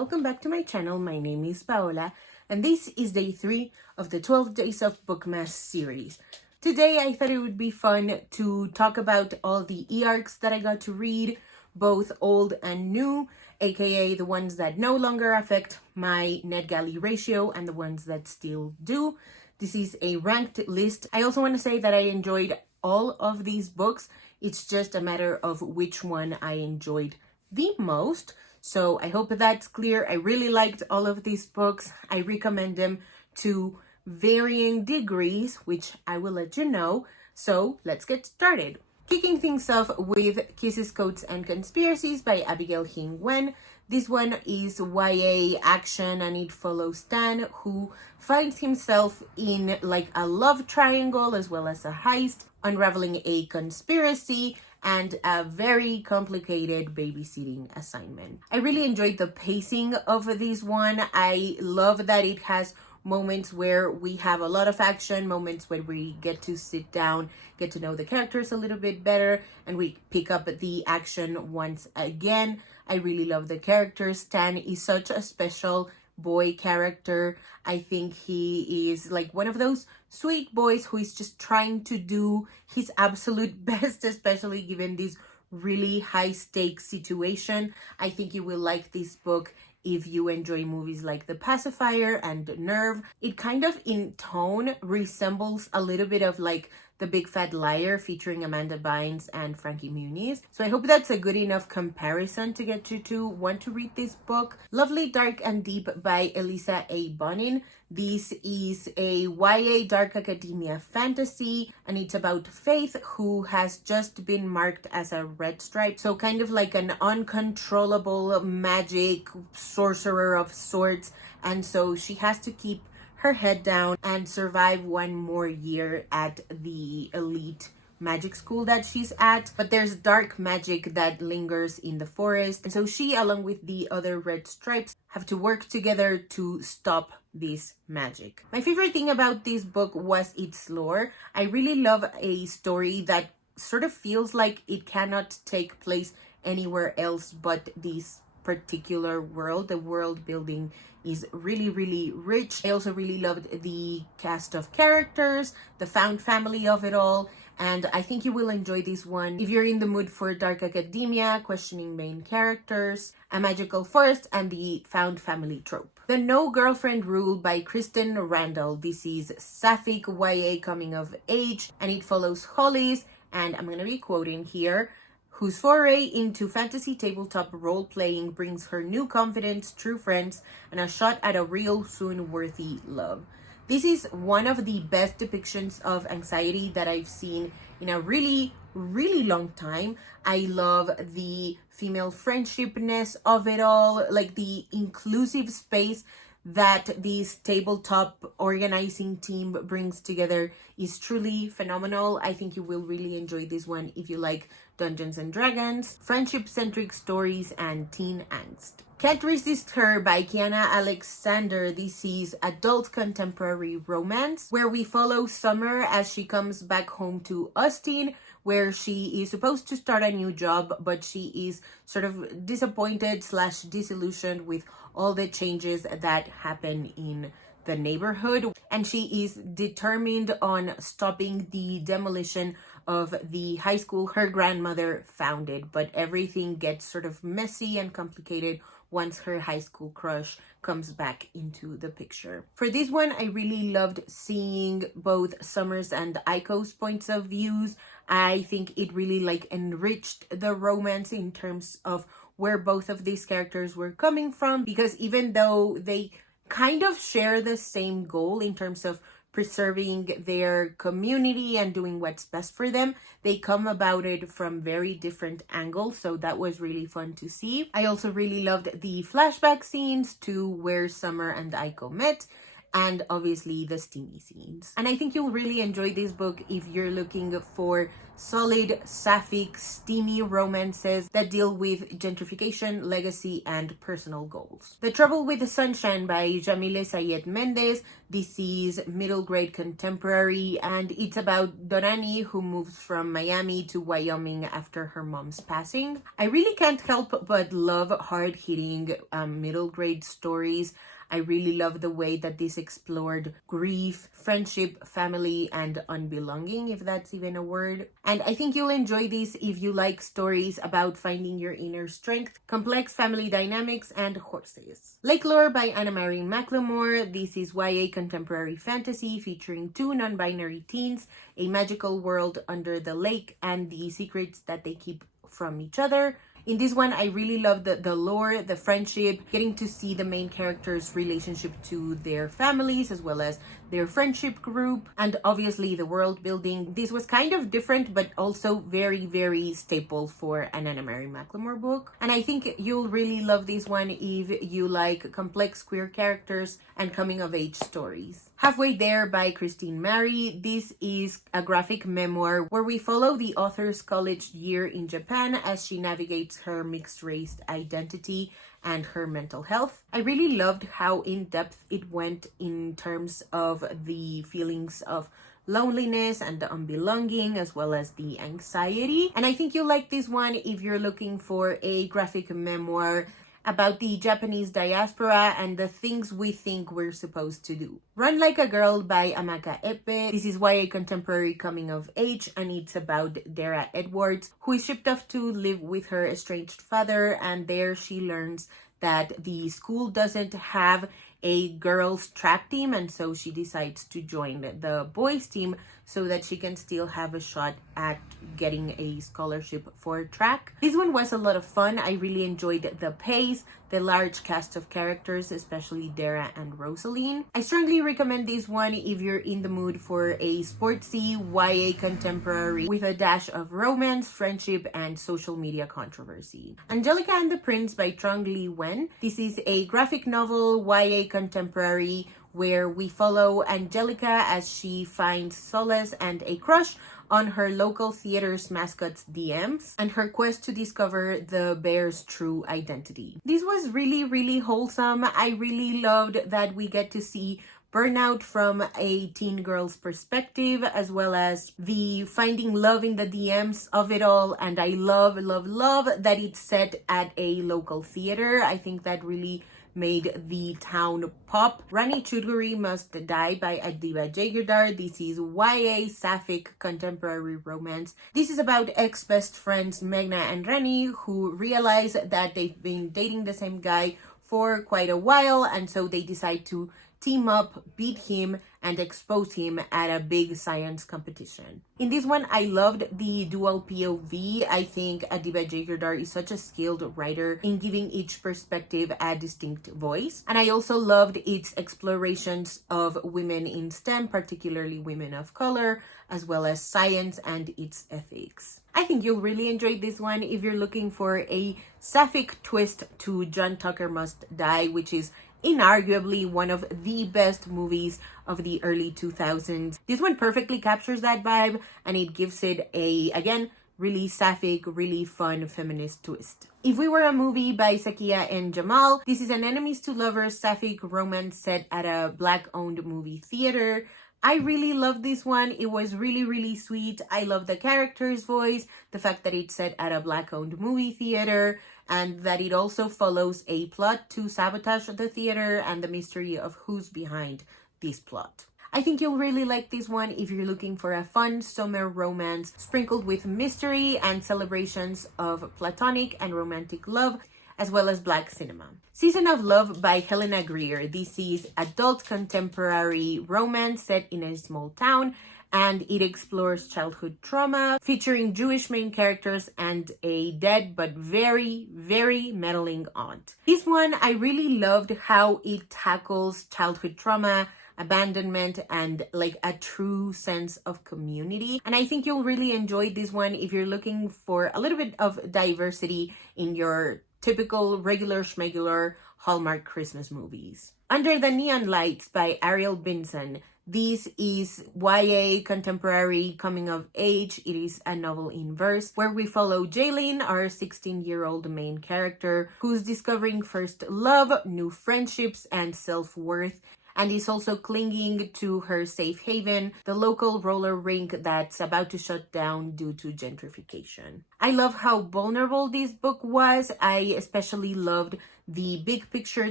welcome back to my channel. My name is Paola and this is day 3 of the 12 Days of Bookmas series. Today I thought it would be fun to talk about all the e-arcs that I got to read, both old and new, aka the ones that no longer affect my NetGalley ratio and the ones that still do. This is a ranked list. I also want to say that I enjoyed all of these books. It's just a matter of which one I enjoyed the most. So I hope that's clear. I really liked all of these books. I recommend them to varying degrees, which I will let you know. So let's get started. Kicking things off with Kisses, Coats, and Conspiracies by Abigail Hing Wen. This one is YA action and it follows Stan, who finds himself in like a love triangle as well as a heist, unraveling a conspiracy and a very complicated babysitting assignment. I really enjoyed the pacing of this one. I love that it has moments where we have a lot of action, moments where we get to sit down, get to know the characters a little bit better, and we pick up the action once again. I really love the characters. Stan is such a special boy character. I think he is like one of those sweet boys who is just trying to do his absolute best, especially given this really high stakes situation. I think you will like this book if you enjoy movies like The Pacifier and Nerve. It kind of in tone resembles a little bit of like The Big Fat Liar featuring Amanda Bynes and Frankie Muniz. So I hope that's a good enough comparison to get you to want to read this book. Lovely, Dark and Deep by Elisa A. Bonin. This is a YA dark academia fantasy and it's about Faith, who has just been marked as a red stripe. So kind of like an uncontrollable magic sorcerer of sorts. And so she has to keep her head down and survive one more year at the elite magic school that she's at. But there's dark magic that lingers in the forest. And so she, along with the other red stripes, have to work together to stop this magic. My favorite thing about this book was its lore. I really love a story that sort of feels like it cannot take place anywhere else but this particular world. The world building is really, really rich. I also really loved the cast of characters, the found family of it all, and I think you will enjoy this one if you're in the mood for dark academia, questioning main characters, a magical forest, and the found family trope. The No Girlfriend Rule by Kristen Randall. This is sapphic YA coming of age, and it follows Hollis, and I'm going to be quoting here, whose foray into fantasy tabletop role-playing brings her new confidence, true friends, and a shot at a real, soon-worthy love. This is one of the best depictions of anxiety that I've seen in a really, really long time. I love the female friendshipness of it all, like the inclusive space that this tabletop organizing team brings together is truly phenomenal. I think you will really enjoy this one if you like Dungeons and Dragons, friendship-centric stories, and teen angst. Can't Resist Her by Kiana Alexander. This is adult contemporary romance where we follow Summer as she comes back home to Austin, where she is supposed to start a new job, but she is sort of disappointed / disillusioned with all the changes that happen in the neighborhood, and she is determined on stopping the demolition of the high school her grandmother founded. But everything gets sort of messy and complicated once her high school crush comes back into the picture. For this one, I really loved seeing both Summers and Aiko's points of views. I think it really like enriched the romance in terms of where both of these characters were coming from, because even though they kind of share the same goal in terms of preserving their community and doing what's best for them, they come about it from very different angles. So that was really fun to see. I also really loved the flashback scenes to where Summer and Aiko met. and obviously the steamy scenes. And I think you'll really enjoy this book if you're looking for solid, sapphic, steamy romances that deal with gentrification, legacy, and personal goals. The Trouble with the Sunshine by Jamile Sayed Mendez. This is middle grade contemporary, and it's about Dorani, who moves from Miami to Wyoming after her mom's passing. I really can't help but love hard-hitting middle grade stories. I really love the way that this explored grief, friendship, family, and unbelonging, if that's even a word. And I think you'll enjoy this if you like stories about finding your inner strength, complex family dynamics, and horses. Lake Lore by Anna Marie McLemore. This is YA contemporary fantasy featuring two non-binary teens, a magical world under the lake, and the secrets that they keep from each other. In this one, I really love the lore, the friendship, getting to see the main characters' relationship to their families as well as their friendship group, and obviously the world building. This was kind of different, but also very, very staple for an Anna Marie McLemore book. And I think you'll really love this one if you like complex queer characters and coming-of-age stories. Halfway There by Christine Mary. This is a graphic memoir where we follow the author's college year in Japan as she navigates her mixed-race identity and her mental health. I really loved how in-depth it went in terms of the feelings of loneliness and the unbelonging as well as the anxiety. And I think you'll like this one if you're looking for a graphic memoir about the Japanese diaspora and the things we think we're supposed to do. Run Like a Girl by Amaka Epe. This is YA contemporary coming of age, and it's about Dara Edwards, who is shipped off to live with her estranged father, and there she learns that the school doesn't have a girls track team, and so she decides to join the boys team so that she can still have a shot at getting a scholarship for track. This one was a lot of fun. I really enjoyed the pace, the large cast of characters, especially Dara and Rosaline. I strongly recommend this one if you're in the mood for a sportsy YA contemporary with a dash of romance, friendship, and social media controversy. Angelica and the Prince by Trong Lee Wen. This is a graphic novel YA contemporary where we follow Angelica as she finds solace and a crush on her local theater's mascot's DMs and her quest to discover the bear's true identity. This was really, really wholesome. I really loved that we get to see burnout from a teen girl's perspective, as well as the finding love in the DMs of it all. And I love that it's set at a local theater. I think that really made the town pop. Rani Chudguri Must Die by Adiba Jagardar. This is YA sapphic contemporary romance. This is about ex-best friends Meghna and Rani who realize that they've been dating the same guy for quite a while, and so they decide to team up, beat him, and expose him at a big science competition. In this one, I loved the dual POV. I think Adiba Jagardar is such a skilled writer in giving each perspective a distinct voice. And I also loved its explorations of women in STEM, particularly women of color, as well as science and its ethics. I think you'll really enjoy this one if you're looking for a sapphic twist to John Tucker Must Die, which is inarguably one of the best movies of the early 2000s. This one perfectly captures that vibe, and it gives it a, again, really sapphic, really fun feminist twist. If We Were a Movie by Sakia and Jamal. This is an enemies to lovers sapphic romance set at a Black-owned movie theater. I really love this one. It was really, really sweet. I love the character's voice, the fact that it's set at a Black-owned movie theater, and that it also follows a plot to sabotage the theater and the mystery of who's behind this plot. I think you'll really like this one if you're looking for a fun summer romance sprinkled with mystery and celebrations of platonic and romantic love, as well as Black cinema. Season of Love by Helena Greer. This is adult contemporary romance set in a small town, and it explores childhood trauma, featuring Jewish main characters and a dead but very, very meddling aunt. This one, I really loved how it tackles childhood trauma, abandonment, and like a true sense of community. And I think you'll really enjoy this one if you're looking for a little bit of diversity in your typical regular schmegular Hallmark Christmas movies. Under the Neon Lights by Ariel Binson. This is YA contemporary coming of age. It is a novel in verse where we follow Jaylene, our 16-year-old main character, who's discovering first love, new friendships, and self-worth, and is also clinging to her safe haven, the local roller rink that's about to shut down due to gentrification. I love how vulnerable this book was. I especially loved the big picture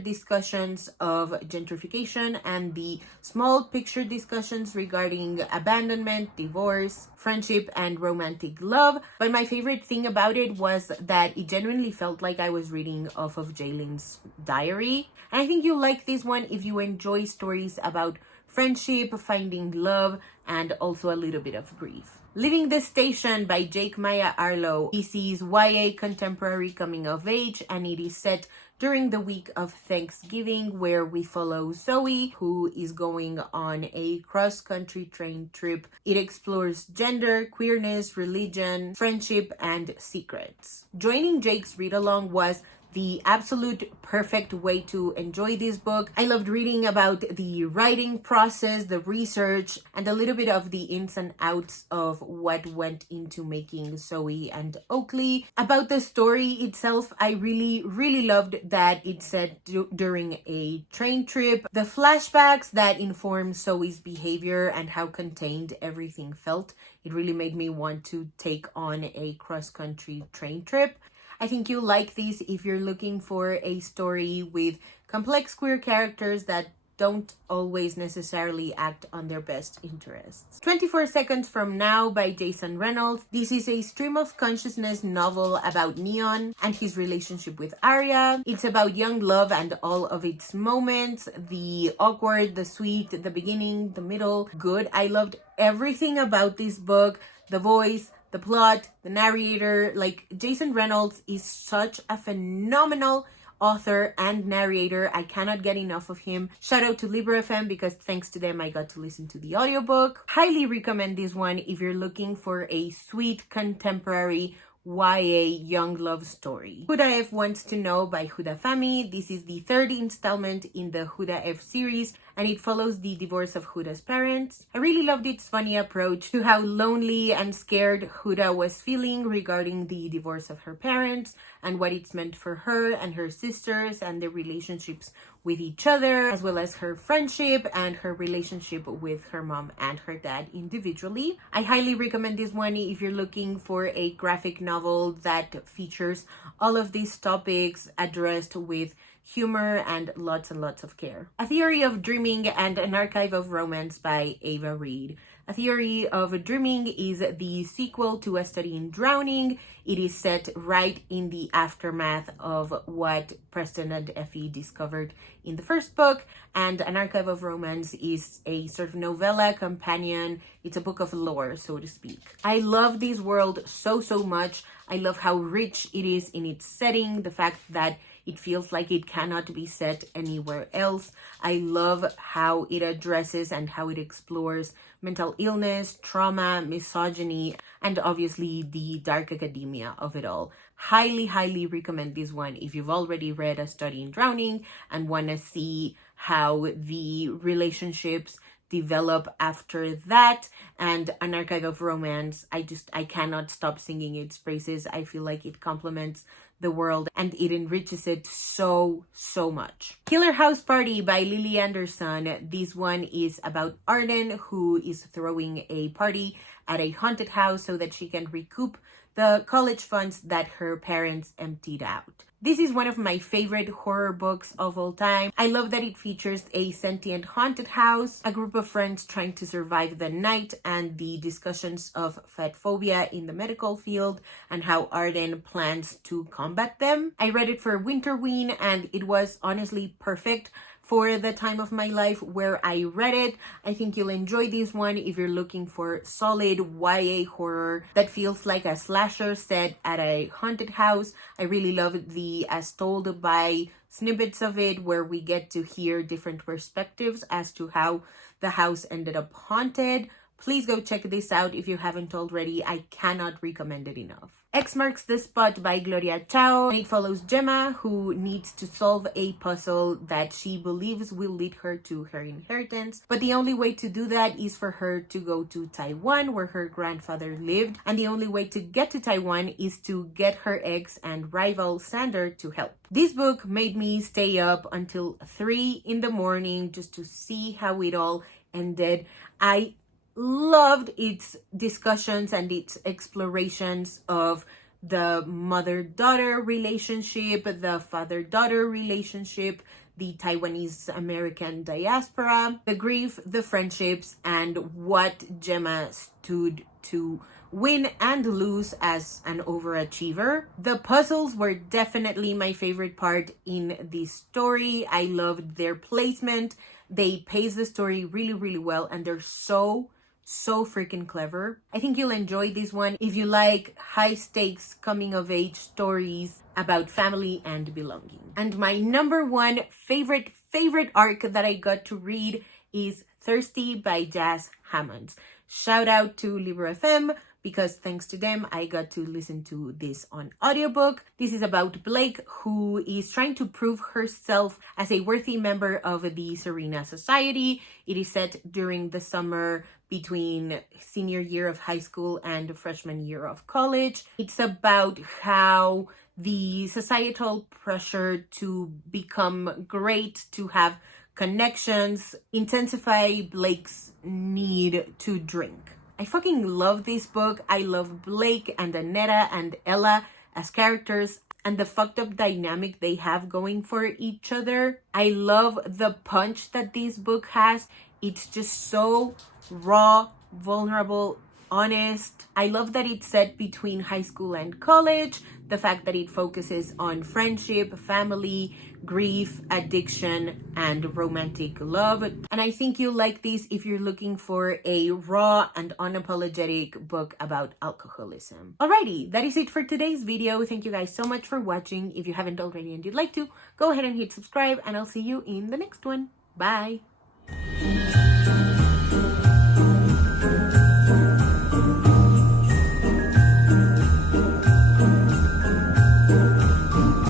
discussions of gentrification and the small picture discussions regarding abandonment, divorce, friendship, and romantic love. But my favorite thing about it was that it genuinely felt like I was reading off of Jaylene's diary. And I think you'll like this one if you enjoy stories about friendship, finding love, and also a little bit of grief. Leaving the Station by Jake Maya Arlo. This is YA contemporary coming of age, and it is set during the week of Thanksgiving, where we follow Zoe, who is going on a cross-country train trip. It explores gender, queerness, religion, friendship, and secrets. Joining Jake's read-along was the absolute perfect way to enjoy this book. I loved reading about the writing process, the research, and a little bit of the ins and outs of what went into making Zoe and Oakley. About the story itself, I really loved that it's set during a train trip. The flashbacks that inform Zoe's behavior and how contained everything felt, it really made me want to take on a cross-country train trip. I think you'll like this if you're looking for a story with complex queer characters that don't always necessarily act on their best interests. 24 Seconds From Now by Jason Reynolds. This is a stream of consciousness novel about Neon and his relationship with Arya. It's about young love and all of its moments, the awkward, the sweet, the beginning, the middle, good. I loved everything about this book, the voice, the plot, the narrator. Like, Jason Reynolds is such a phenomenal author and narrator. I cannot get enough of him. Shout out to Libro FM because thanks to them I got to listen to the audiobook. Highly recommend this one if you're looking for a sweet contemporary YA young love story. Huda F Wants to Know by Huda Fami. This is the third installment in the Huda F series, and it follows the divorce of Huda's parents. I really loved its funny approach to how lonely and scared Huda was feeling regarding the divorce of her parents and what it's meant for her and her sisters and their relationships with each other, as well as her friendship and her relationship with her mom and her dad individually. I highly recommend this one if you're looking for a graphic novel that features all of these topics addressed with humor and lots of care. A Theory of Dreaming and an Archive of Romance by Ava Reed. A Theory of Dreaming is the sequel to A Study in Drowning. It is set right in the aftermath of what Preston and Effie discovered in the first book, and An Archive of Romance is a sort of novella companion. It's a book of lore, so to speak. I love this world so much. I love how rich it is in its setting, the fact that it feels like it cannot be set anywhere else. I love how it addresses and how it explores mental illness, trauma, misogyny, and obviously the dark academia of it all. Highly recommend this one if you've already read A Study in Drowning and want to see how the relationships develop after that. And An Archive of Romance, I cannot stop singing its praises. I feel like it complements the world and it enriches it so much. Killer House Party by Lily Anderson. This one is about Arden, who is throwing a party at a haunted house so that she can recoup the college funds that her parents emptied out. This is one of my favorite horror books of all time. I love that it features a sentient haunted house, a group of friends trying to survive the night, and the discussions of fat phobia in the medical field and how Arden plans to combat them. I read it for Winterween and it was honestly perfect for the time of my life where I read it. I think you'll enjoy this one if you're looking for solid YA horror that feels like a slasher set at a haunted house. I really love the as told by snippets of it where we get to hear different perspectives as to how the house ended up haunted. Please go check this out if you haven't already. I cannot recommend it enough. X Marks the Spot by Gloria Chao. It follows Gemma, who needs to solve a puzzle that she believes will lead her to her inheritance. But the only way to do that is for her to go to Taiwan, where her grandfather lived. And the only way to get to Taiwan is to get her ex and rival Sander to help. This book made me stay up until 3 in the morning just to see how it all ended. I loved its discussions and its explorations of the mother-daughter relationship, the father-daughter relationship, the Taiwanese-American diaspora, the grief, the friendships, and what Gemma stood to win and lose as an overachiever. The puzzles were definitely my favorite part in this story. I loved their placement. They pace the story really, really well, and they're so freaking clever. I think you'll enjoy this one if you like high stakes coming of age stories about family and belonging. And my number one favorite arc that I got to read is Thirsty by Jazz Hammonds. Shout out to Libro FM, because thanks to them, I got to listen to this on audiobook. This is about Blake, who is trying to prove herself as a worthy member of the Serena Society. It is set during the summer between senior year of high school and freshman year of college. It's about how the societal pressure to become great, to have connections, intensify Blake's need to drink. I fucking love this book. I love Blake and Annetta and Ella as characters and the fucked up dynamic they have going for each other. I love the punch that this book has. It's just so raw, vulnerable, honest. I love that it's set between high school and college. The fact that it focuses on friendship, family, grief, addiction, and romantic love. And I think you'll like this if you're looking for a raw and unapologetic book about alcoholism. Alrighty, that is it for today's video. Thank you guys so much for watching. If you haven't already and you'd like to, go ahead and hit subscribe, and I'll see you in the next one. Bye!